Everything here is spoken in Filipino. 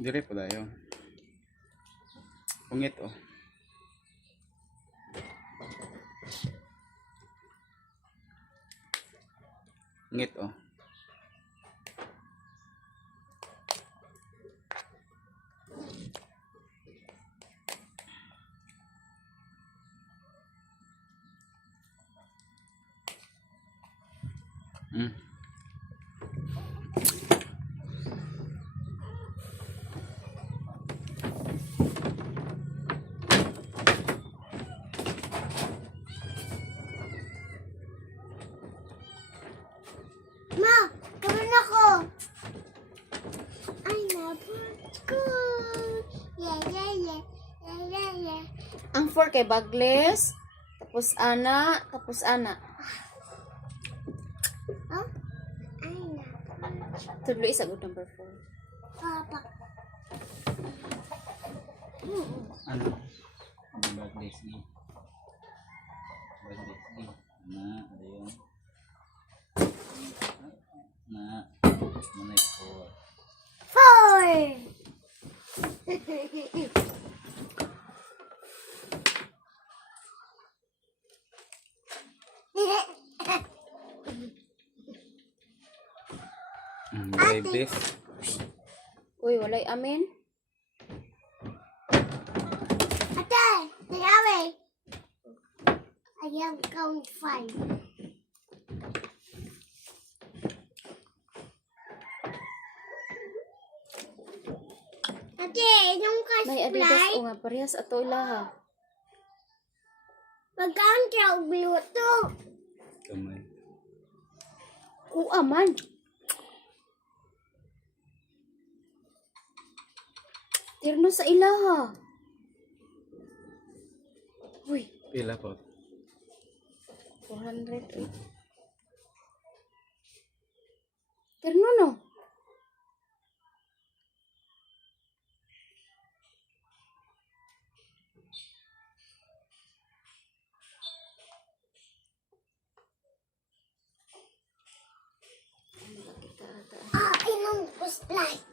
Dire po tayo. Pungit oh. Ngit oh. Mm. Ma, karon ako. I never school. Yeah, yeah, yeah. Yeah, yeah, yeah. Ang 4 kay Bagles, tapos ana, tapos ana. Oh? I never. Tudlo isa good number 4. Papa. Ano? Birthday ni. Birthday ni. Na, ayun. Na, manay ko. 4. May beef. Uy, walay amin. Ate, nangyari. I have count 5. Ate, yung May Adidas ka-fly, o nga parehas ato ilaha. magkaan siya og Bluetooth. Kamay. Aman. Tirno sa ilaha. Uy, Pila po. 400. Tirno no. Ah, inong fly.